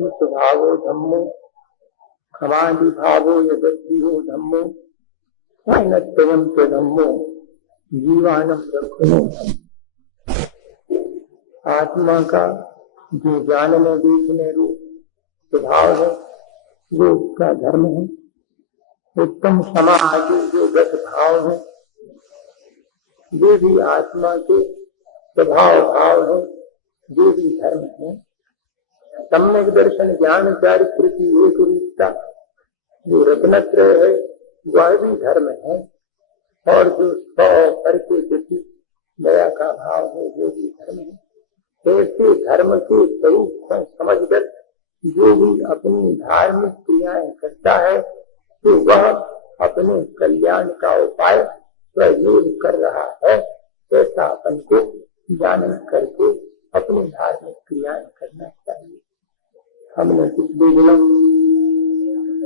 यदस्ति स्वभावो धम्मो खमादि भावो यदस्ति हो धम्मो स्वयं तो धम्मो जीवानम रखो। आत्मा का जो जानने देखने रूप स्वभाव है वो उसका धर्म है। उत्तम क्षमा आदि जो गत भाव है ये भी आत्मा के स्वभाव भाव है, ये भी धर्म है। सम्यक दर्शन ज्ञान चारित्र की एक रूपता जो रत्नत्रय है वह भी धर्म है, और जो सौ पर के प्रति दया का भाव है वो भी धर्म है। ऐसे धर्म के स्वरूप को समझकर जो भी अपनी धार्मिक क्रियाएं करता है तो वह अपने कल्याण का उपाय प्रयोग कर रहा है। ऐसा अपन को जानन करके अपनी धार्मिक क्रियाएं करना चाहिए। हमने पिछले दिनों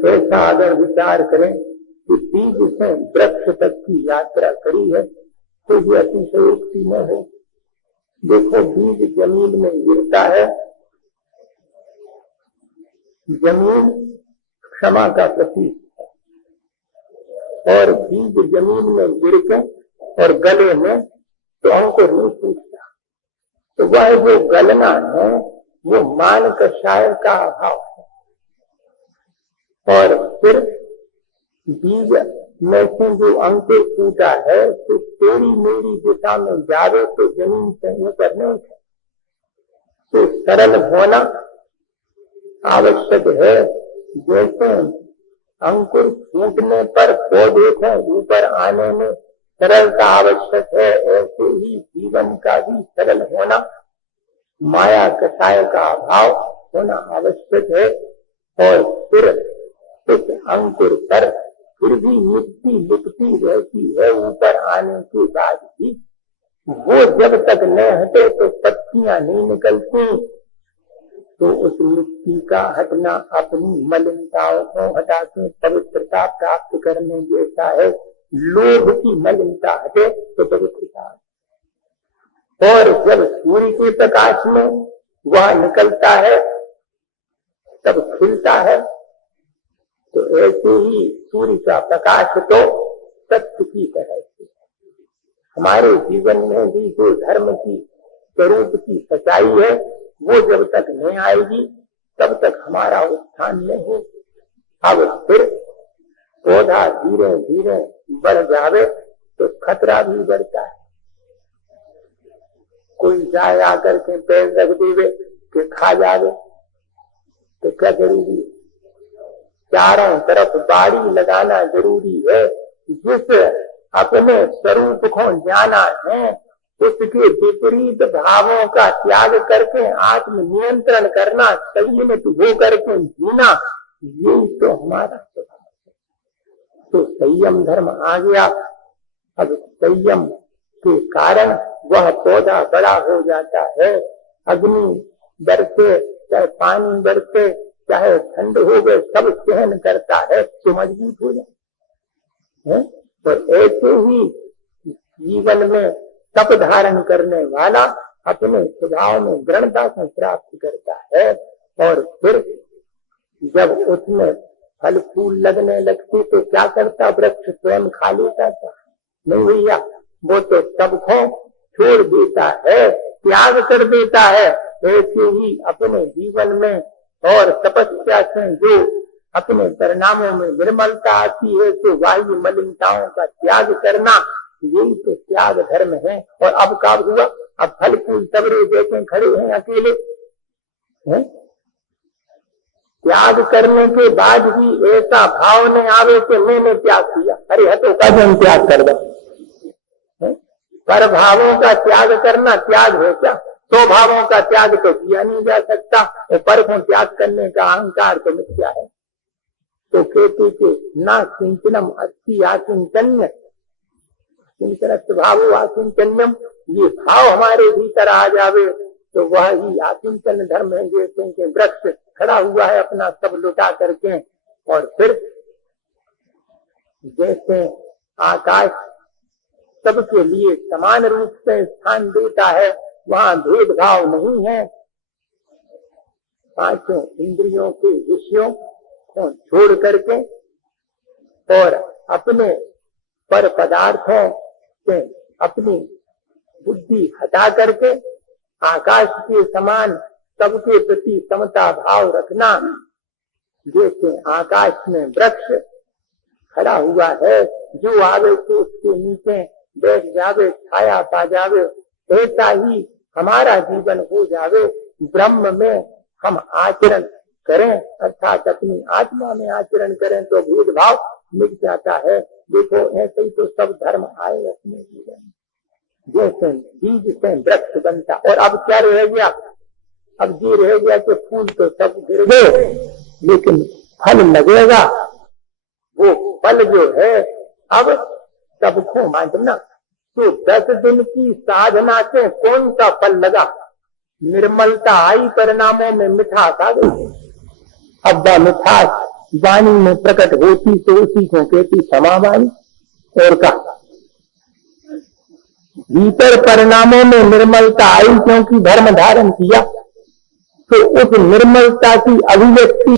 ऐसा अगर विचार करें कि बीज से वृक्ष तक की यात्रा करी है तो ये अतिशयोक्ति न हो। देखो बीज जमीन में गिरता है, जमीन क्षमा का प्रतीक है, और बीज जमीन में गिर के और गले में तो अंकुर नहीं टूटता। तो वह जो गलना है वो मान कषाय का अभाव है, और फिर बीज में से जो अंकुर टूटा है तो तेरी मेरी दिशा में जावे तो जमीन से ऊपर नहीं है। तो सरल होना आवश्यक है। जैसे अंकुर फूटने पर पौधे को ऊपर आने में सरलता आवश्यक है, ऐसे ही जीवन का भी सरल होना, माया कषाय का अभाव होना आवश्यक है। और फिर उस अंकुर पर फिर भी मिट्टी लिपटी रहती है ऊपर आने के बाद भी, वो जब तक न हटे तो पत्तियां नहीं निकलती। तो उस मिट्टी का हटना अपनी मलिनताओं को हटा के पवित्रता प्राप्त करने जैसा है। लोभ की मलिनता हटे तो पवित्रता। और जब सूर्य के प्रकाश में वह निकलता है तब खिलता है। तो ऐसे ही सूर्य का प्रकाश तो सत्य की तरह से हमारे जीवन में भी जो धर्म की स्वरूप की सच्चाई है वो जब तक नहीं आएगी तब तक हमारा उत्थान नहीं हो। अब फिर पौधा धीरे धीरे बढ़ जावे तो खतरा भी बढ़ता है। कोई जाए आकर के पेड़ रख देवे कि खा जावे तो क्या जरूरी है? चारों तरफ बाड़ी लगाना जरूरी है। जिस अपने स्वरूप को जाना है उसके विपरीत भावों का त्याग करके आत्म नियंत्रण करना, संयमित हो करके जीना, यही तो हमारा स्वभाव है। तो संयम धर्म आ गया। अब संयम के कारण वह पौधा बड़ा हो जाता है। अग्नि बरसे चाहे पानी बरसे चाहे ठंड हो गए सब सहन करता है तो मजबूत हो जाए। तो ऐसे ही जीवन में तप धारण करने वाला अपने स्वभाव में दृढ़ता से प्राप्त करता है। और फिर जब उसमें फल फूल लगने लगते तो क्या करता? वृक्ष स्वयं खा लेता था? नहीं भैया, वो तो सबको छोड़ देता है, त्याग कर देता है। ऐसे ही अपने जीवन में और तपस्या से जो अपने परिणामों में निर्मलता आती है तो वायु मलिनताओं का त्याग करना, यही तो त्याग धर्म है। और अब क्या हुआ? अब फल फूल सबरे देखे खड़े हैं अकेले हैं? त्याग करने के बाद भी ऐसा भाव नहीं आवे कि मैंने त्याग किया। अरे हटो कदम त्याग कर दो। पर भावों का त्याग करना त्याग है क्या? स्वभावों का त्याग तो किया नहीं जा सकता। पर को त्याग करने का अहंकार तो मिथ्या है। तो कहते कि ना सिंचनम अच्छी आचिंतन्य स्वभाव आचिंतन्यम, ये भाव हमारे भीतर आ जावे तो वह ही आचिंतन धर्म है। जैसे कि वृक्ष खड़ा हुआ है अपना सब लुटा करके, और फिर जैसे आकाश सबके लिए समान रूप से स्थान देता है, वहां भेदभाव नहीं है। पांचों इंद्रियों के विषयों को छोड़ करके और अपने पर पदार्थों से अपनी बुद्धि हटा करके आकाश के समान सबके प्रति समता भाव रखना। जैसे आकाश में वृक्ष खड़ा हुआ है, जो आवे तो उसके नीचे बैठ जावे, छाया पा जावे, ऐसा ही हमारा जीवन हो जावे। ब्रह्म में हम आचरण करें अर्थात अपनी आत्मा में आचरण करें तो भेदभाव मिट जाता है। देखो ऐसे ही तो सब धर्म आए अपने जीवन में, जैसे बीज से वृक्ष बनता। और अब क्या रह गया? अब ये रह गया कि फूल तो सब गिर गए, लेकिन फल लगेगा। वो फल जो है अब सबको बांटना। तो 10 दिन की साधना से कौन सा फल लगा? निर्मलता आई, परिणामों में मिठास आ गई। अब वह मिठास वाणी में प्रकट होती तो उसी को कहती समावाणी। और का भीतर परिणामों में निर्मलता आई क्योंकि धर्म धारण किया, तो उस निर्मलता की अभिव्यक्ति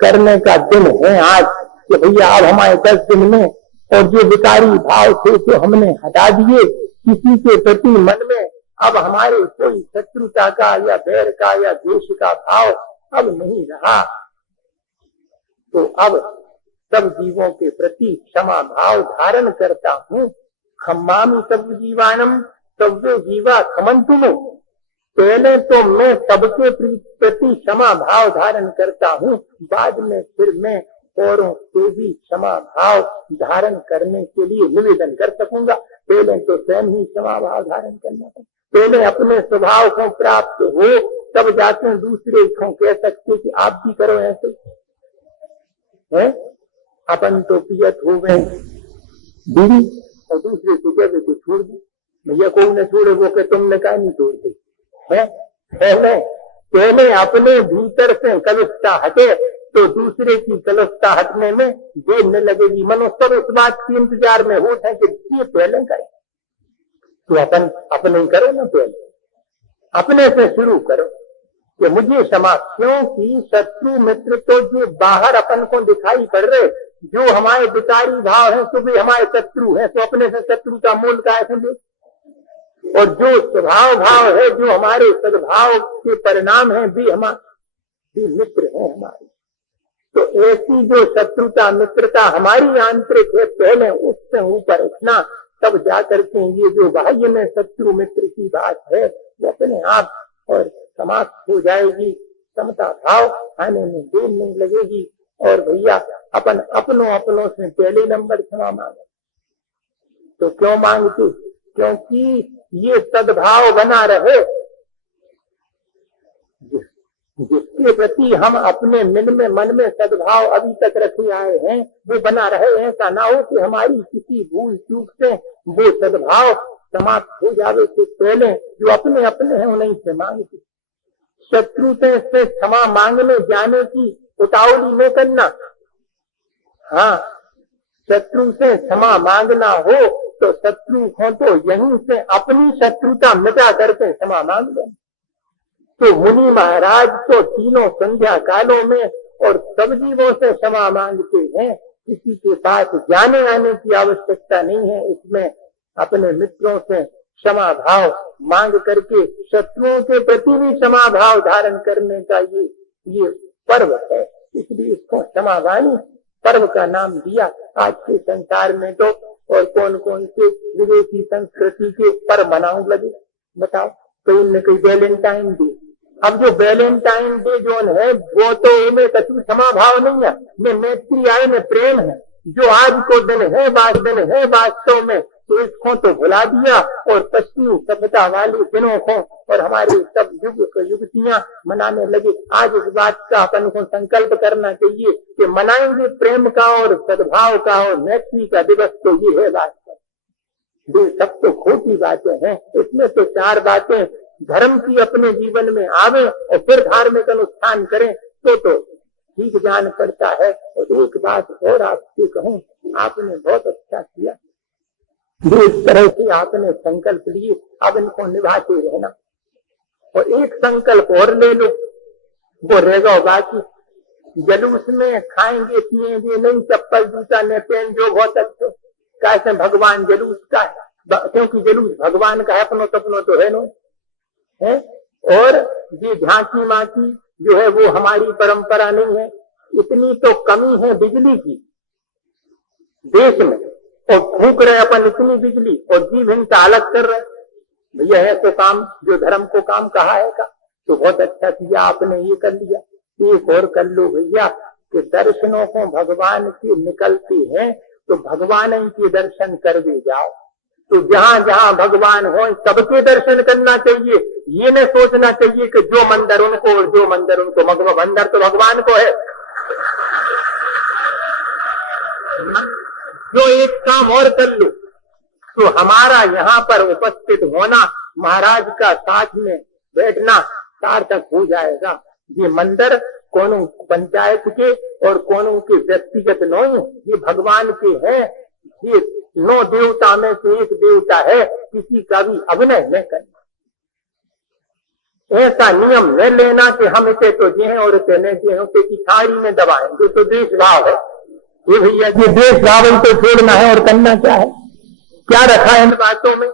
करने का दिन है आज कि भैया अब हमारे 10 दिन में, और जो विकारी भाव थे जो हमने हटा दिए किसी के प्रति मन में, अब हमारे कोई शत्रुता का या बैर का या द्वेष का भाव अब नहीं रहा। तो अब सब जीवों के प्रति क्षमा भाव धारण करता हूँ। खम्मामि सब जीवानम सव्वे जीवा खमंतु। पहले तो मैं सबके प्रति क्षमा भाव धारण करता हूँ, बाद में फिर मैं औरों से भी क्षमा भाव धारण करने के लिए निवेदन कर सकूंगा। पहले तो स्वयं ही क्षमा भाव धारण करना है। पहले अपने स्वभाव को प्राप्त हो तब जाते दूसरे को कह सकते कि आप भी करो ऐसे है। अपन तो पियत हो गए बीड़ी और दूसरे को कहते तो छोड़ दी, भैया को न छोड़े वो के तुमने कहा नहीं छोड़ते है। पहले अपने भीतर से कलुषता हटे तो दूसरे की कलुषता हटने में देर न लगेगी। मनो सब इस बात के इंतजार में होता है कि ये पहले करें, तो अपन अपने ही करो ना, पहले अपने से शुरू करो कि मुझे क्षमा। क्योंकि शत्रु मित्र तो जो बाहर अपन को दिखाई पड़ रहे, जो हमारे विकारी भाव है तो भी हमारे शत्रु है, तो अपने से शत्रु का मूल का है। और जो स्वभाव भाव है जो हमारे सद्भाव के परिणाम है भी हमारे मित्र है हमारे। तो ऐसी जो शत्रुता मित्रता हमारी आंतरिक है, पहले उससे ऊपर उठना, तब जाकर के ये जो बाह्य में शत्रु मित्र की बात है वो अपने आप और समाप्त हो जाएगी। समता भाव आने में देर नहीं लगेगी। और भैया अपन अपनों से पहले नंबर क्षमा मांगे। तो क्यों मांगते? क्योंकि ये सद्भाव बना रहे, जिसके प्रति हम अपने मन में सद्भाव अभी तक रखे आए हैं वो बना रहे। ऐसा ना हो कि हमारी किसी भूल चूक से वो सद्भाव समाप्त हो जावे। तो पहले जो अपने हैं उन्हीं से मांगते। शत्रु से क्षमा मांगने जाने की उतावली में करना। हाँ, शत्रु से क्षमा मांगना हो तो शत्रु हो तो यहीं से अपनी शत्रुता मिटा करके क्षमा मांग लें। तो मुनि महाराज तो तीनों संध्या कालों में और सब जीवों से क्षमा मांगते हैं। किसी के पास जाने आने की आवश्यकता नहीं है। इसमें अपने मित्रों से क्षमा भाव मांग करके शत्रुओं के प्रति भी क्षमा भाव धारण करने का ये पर्व है। इसलिए इसको क्षमावाणी पर्व का नाम दिया। आज के संसार में तो और कौन कौन से विदेशी संस्कृति के पर्व मनाने लगे बताओ। तो उनने कोई वैलेंटाइन डे, अब जो वैलेंटाइन डे जो है वो तो उनमें कभी क्षमा भाव नहीं है, में मैत्री आए में प्रेम है। जो आज को दिन है वास्तव में, तो इसको तो भुला दिया और पश्चिमी सभ्यता वाले दिनों को और हमारे सब युवतियां मनाने लगे। आज इस बात का अपन को संकल्प करना चाहिए कि मनाएंगे प्रेम का और सद्भाव का और मैत्री का दिवस। तो ये है बात, ये सब तो खोटी बातें हैं। इसमें तो 4 बातें धर्म की अपने जीवन में आवे और फिर धार्मिक अनुष्ठान करें तो ठीक जान पड़ता है। और एक बात और आपसे कहूँ, आपने बहुत अच्छा किया, जिस तरह से आपने संकल्प लिए अब इनको निभाते रहना। और एक संकल्प और ले लो, वो रहेगा। बाकी जलूस में खाएंगे पिएंगे नहीं, चप्पल जूता न पहन जो बहुत अच्छे, कैसे भगवान जलूस का है, क्योंकि जलूस भगवान का है, अपनो सपनो तो है नहीं है। और ये झांकी माकी जो है वो हमारी परंपरा नहीं है। इतनी तो कमी है बिजली की देश में, और फूक रहे अपन इतनी बिजली, और जीव हिंसा अलग कर रहे। भैया है तो काम जो धर्म को काम कहा है का, तो बहुत अच्छा किया आपने ये कर लिया। एक और कर लो भैया कि दर्शनों को भगवान के निकलते हैं तो भगवान इनके दर्शन कर दे जाओ। तो जहां जहां भगवान हो सबके दर्शन करना चाहिए। ये न सोचना चाहिए कि जो मंदिर उनको और जो मंदिर उनको, मंदिर तो भगवान को है। जो एक काम और कर लो तो हमारा यहाँ पर उपस्थित होना, महाराज का साथ में बैठना सार्थक हो जाएगा। ये मंदिर कौन पंचायत के और कौन के व्यक्तिगत नहीं, ये भगवान के हैं। ये 9 देवता में से एक देवता है, किसी का भी अभिनय न करना, ऐसा नियम न लेना कि हम इसे तो जिए और इसे न जिए, उसे की थाली में दबाएंगे तो देश भाव है। ये भैया ये देश भाव तो छोड़ना है और करना क्या है, क्या रखा है इन बातों में।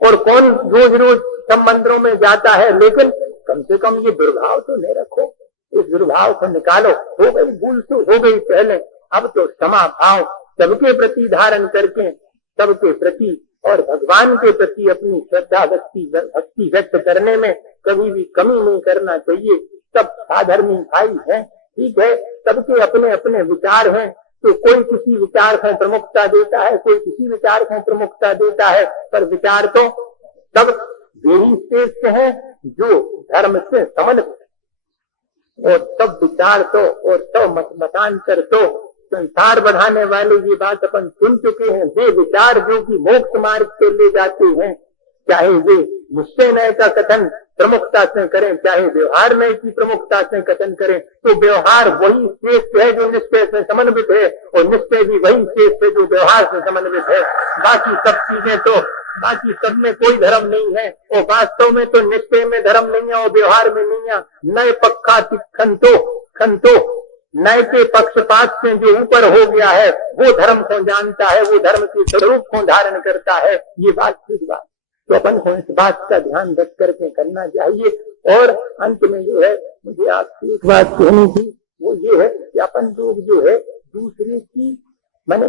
और कौन रोज रोज सब मंदिरों में जाता है, लेकिन कम से कम ये दुर्भाव तो नहीं रखो, इस दुर्भाव को निकालो। हो गई भूल तो हो गई पहले, अब तो क्षमा भाव सबके प्रति धारण करके, सबके प्रति और भगवान के प्रति अपनी श्रद्धा भक्ति व्यक्त करने में कभी भी कमी नहीं करना चाहिए। सब साधर्मी भाई हैं, ठीक है, सबके अपने अपने विचार हैं। तो कोई किसी विचार को प्रमुखता देता है, कोई किसी विचार को प्रमुखता देता है, पर विचार तो सब वही श्रेष्ठ है जो धर्म से समन्वित, और सब विचार तो और सब मतांतर तो संसार बढ़ाने वाले, ये बात अपन सुन चुके हैं। वे विचार जो कि मोक्ष मार्ग से ले जाते हैं, चाहे वे निश्चय नय का कथन प्रमुखता से करें, चाहे व्यवहार नय की प्रमुखता से कथन करें, तो व्यवहार वही श्रेष्ठ है जो निश्चय से समन्वित है, और निश्चय भी वही श्रेष्ठ है जो व्यवहार से समन्वित है। बाकी सब चीजें तो, बाकी सब में कोई धर्म नहीं है, और वास्तव में तो निश्चय में धर्म नहीं है और व्यवहार में नहीं है। नय पक्का खंतो नय के पक्षपात से जो ऊपर हो गया है वो धर्म को जानता है, वो धर्म के स्वरूप को धारण करता है। ये बात ठीक बात, तो अपन को इस बात का ध्यान रख करके करना चाहिए। और अंत में जो है मुझे आपसे एक बात कहनी थी, वो ये है कि अपन लोग जो है दूसरे की, माने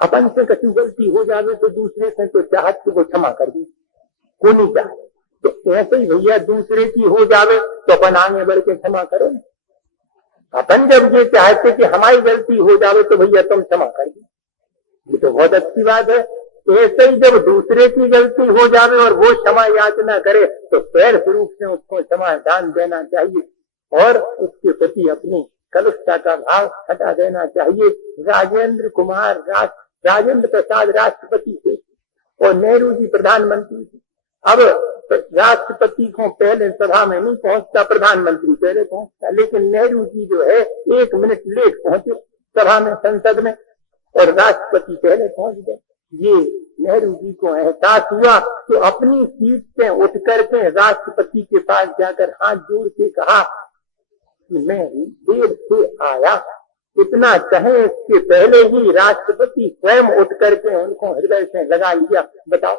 अपन से कभी गलती हो जावे तो दूसरे से तो चाहत को क्षमा कर दी, को नहीं चाहे, तो ऐसे ही भैया दूसरे की हो जावे तो अपन आगे बढ़ के क्षमा करो। अपन जब ये चाहते कि हमारी गलती हो जावे तो भैया तुम क्षमा कर दी, ये तो बहुत अच्छी बात है। ऐसे ही जब दूसरे की गलती हो जावे और वो क्षमा याचना करे तो पैर स्वरूप से उसको क्षमा दान देना चाहिए और उसके प्रति अपनी कलुषता का भाव हटा देना चाहिए। राजेंद्र प्रसाद राष्ट्रपति थे और नेहरू जी प्रधानमंत्री थे। अब राष्ट्रपति को पहले सभा में नहीं पहुंचता, प्रधानमंत्री पहले पहुंचता, लेकिन नेहरू जी जो है 1 मिनट लेट पहुंचे सभा में, संसद में, और राष्ट्रपति पहले पहुंच गए। ये नेहरू जी को एहसास हुआ तो अपनी सीट से उठ करके राष्ट्रपति के पास जाकर हाथ जोड़ के कहा कि मैं देर से आया। इतना कहे इसके पहले ही राष्ट्रपति स्वयं उठ करके उनको हृदय से लगा लिया। बताओ,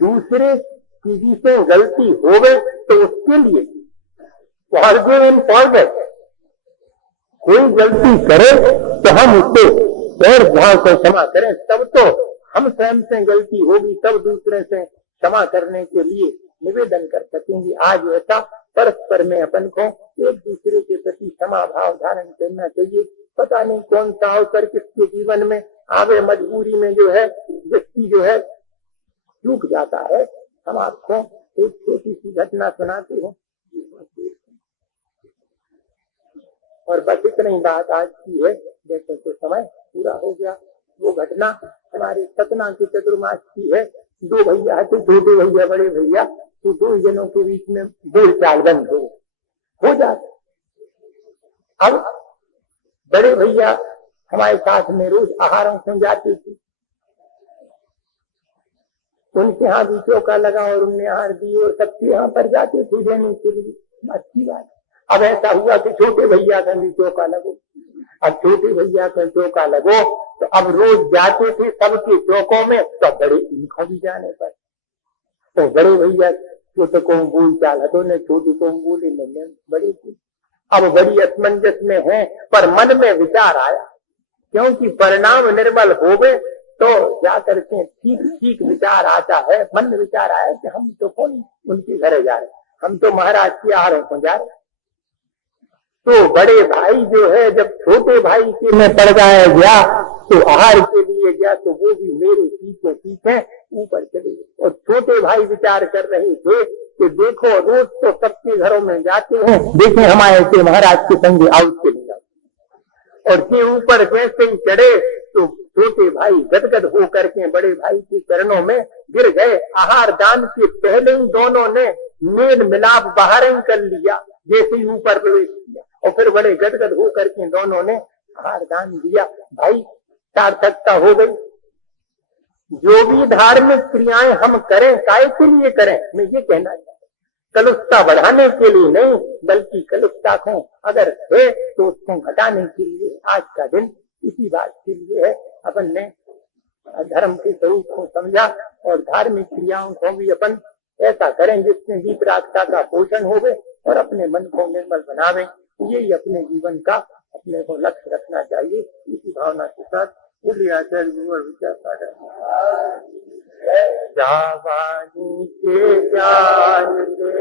दूसरे किसी से गलती हो गई तो उसके लिए कोई गलती करे तो हम उससे पैर भाव से क्षमा करें, तब तो हम स्वयं से गलती होगी तब दूसरे से क्षमा करने के लिए निवेदन कर सकेंगे। आज ऐसा परस्पर में अपन को एक दूसरे के प्रति क्षमा भाव धारण करना चाहिए। पता नहीं कौन सा अवसर किसके जीवन में आवे, मजबूरी में जो है व्यक्ति जो है चूक जाता है। हम आपको एक छोटी सी घटना सुनाते हैं और बस इतनी बात आज की है, जैसे तो समय पूरा हो गया। वो घटना हमारे सतना के चतुर्मास की है। 2 भैया थे, छोटे भैया बड़े भैया, तो 2 जनों के बीच में बोलचाल बंद हो जाती। अब बड़े भैया हमारे साथ में रोज आहारों से जाते थे, उनके यहाँ भी चौका लगा और उनने हार दी और सबके यहाँ पर जाते थे देने के लिए। अच्छी बात। अब ऐसा हुआ कि छोटे भैया का भी चौका लगो। अब छोटे भैया का चौका लगो तो अब रोज जाते थे सबके चौकों में, तो बड़े इनको भी जाने पर तो बड़े भैया छोटे को बोल चाल तो ने छोटी को बोले नहीं बड़ी थी। अब बड़ी असमंजस में है, पर मन में विचार आया, क्योंकि परिणाम निर्मल होवे तो जा करके ठीक ठीक विचार आता है। मन में विचार आया कि हम तो कौन उनके घर जा रहे, हम तो महाराज के आहारों को जा रहे। तो बड़े भाई जो है जब छोटे भाई के में पड़ गया तो आहार के लिए गया, तो वो भी मेरे पीछे पीछे ऊपर चले गए। और छोटे भाई विचार कर रहे थे कि देखो रोज तो सबके घरों में जाते हैं, देखें हमारे से महाराज के संग आउट के लिए जाते। और के ऊपर जैसे ही चढ़े तो छोटे भाई गदगद हो करके बड़े भाई के चरणों में गिर गए। आहार दान के पहले ही दोनों ने मेल मिलाप बाहर ही कर लिया, जैसे ही ऊपर प्रवेश किया, और फिर बड़े गदगद हो करके दोनों ने आहार दान दिया। भाई सार्थकता हो गई। जो भी धार्मिक क्रियाएं हम करें काय के लिए करें, मैं ये कहना चाहता हूं, कलुषता बढ़ाने के लिए नहीं, बल्कि कलुषता को अगर है तो उसको घटाने के लिए आज का दिन इसी बात के लिए है। अपन ने धर्म के स्वरूप को समझा और धार्मिक क्रियाओं को भी अपन ऐसा करें जिसमें विपरागता का पोषण होवे और अपने मन को निर्मल बनावे। यही अपने जीवन का अपने को लक्ष्य रखना चाहिए। इसी भावना के साथ आचार्य विचार जावानी के ज्ञान से